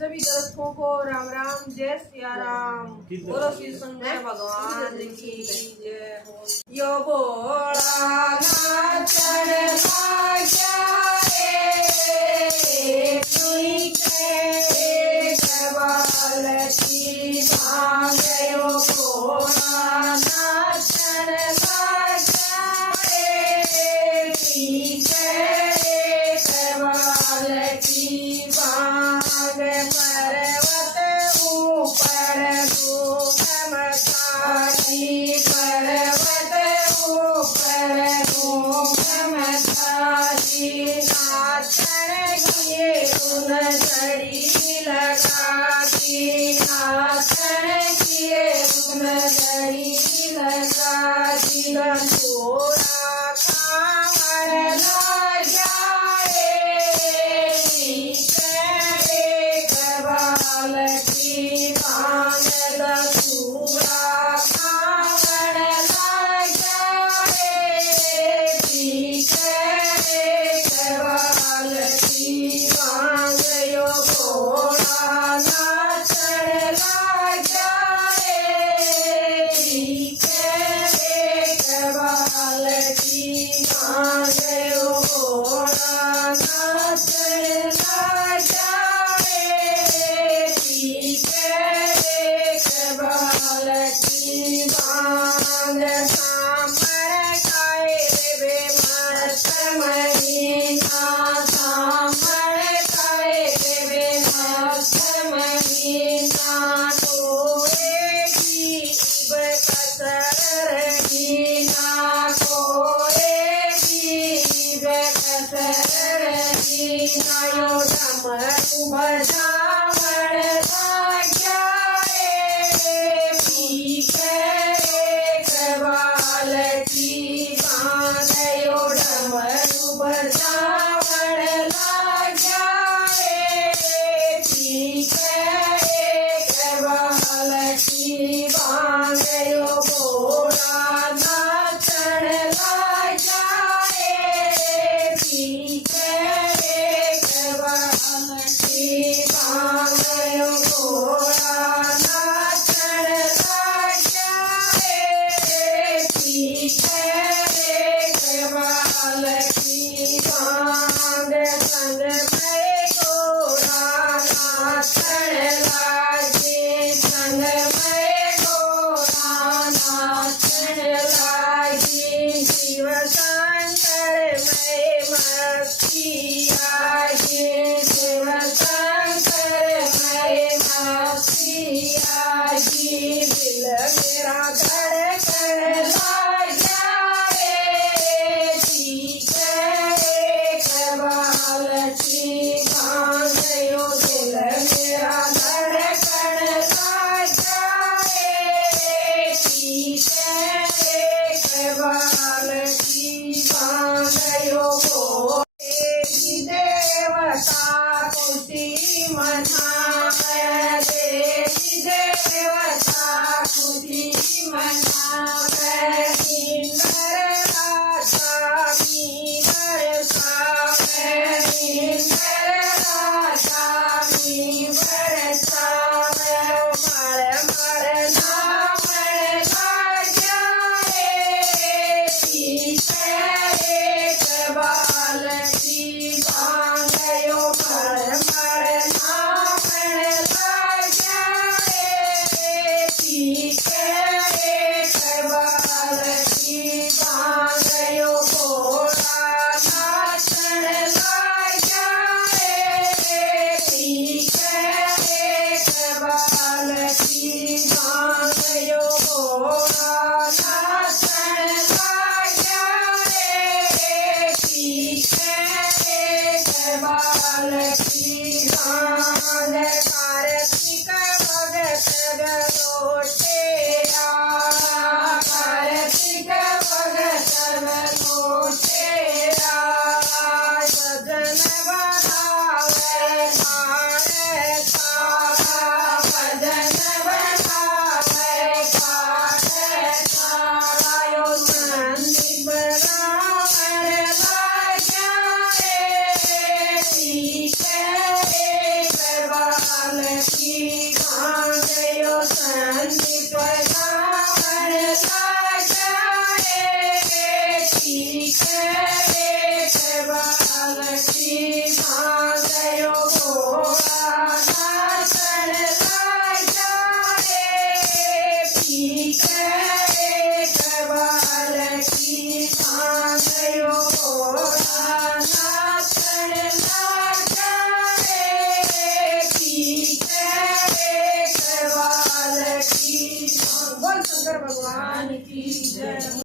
सभी दर्शकों को राम राम, जय सिया राम। बोलो श्री शंकर भगवान की जय। यो भोला नाचन लाग्या रे, तुई के कबाल की भांग। यो भोला नाचन लाग्या रे, तुई के कबाल की भांग। पर्वत ऊपर घूम मचारी, पर्वत ऊपर घूम मचारी। नाचन किए उन जड़ी लगा दी, नाचन किए उन जड़ी लगा दी। गंधोरा कांवर लाग्या की भांग। दसूरा कांवर लाग्या रे, पी के कबाल की भांग। यो भोला नाचन लाग्या रे, पी के कबाल की भांग। यो भोला नाचन लाग्या की भांग। सांबर खाए रे मस्त महीना, सांबर खाए रे मस्त महीना। कोएगी कसर रहीना, कोएगी कसर रहीना। यो डमरू बजावण लाग्या रे, पी के कबाल की भांग। यो डमरू बजावण लाग्या रे, पी के कबाल की भांग। यो भोला नाचन लाग्या रे, पी के कबाल की भांग। यो भोला नाचन लाग्या रे, पी के कबाल की भांग। संग में घोड़ा नाचन लागे, संग में घोड़ा नाचन लागे। शिव शंकर में मस्ती आगे, शिव शंकर में मस्ती आगे। दिल मेरा धड़कन लाग्या रे, पी के कबाल की भांग। यो दिल मेरा धड़कन लाग्या रे, पी के कबाल की भांग। यो देवी देवता खुशी मनावे, देवी देवता खुशी मनावे। इंद्र राजा मी बरसावे, इंद्र राजा मी बरसावे। मर मर नाम लाग्या रे, पी के कबाल की भांग। यो मर मर नाम लाग्या रे, पी के कबाल की भांग। यो भोला नाचन लाग्या रे, पी के कबाल की भांग। પાલકી માંગયો સંદીપ ગાવણ લાગ્યા ઠીક પાલકી માંગયો ભોળા નાચણ લાગ્યા ઠીક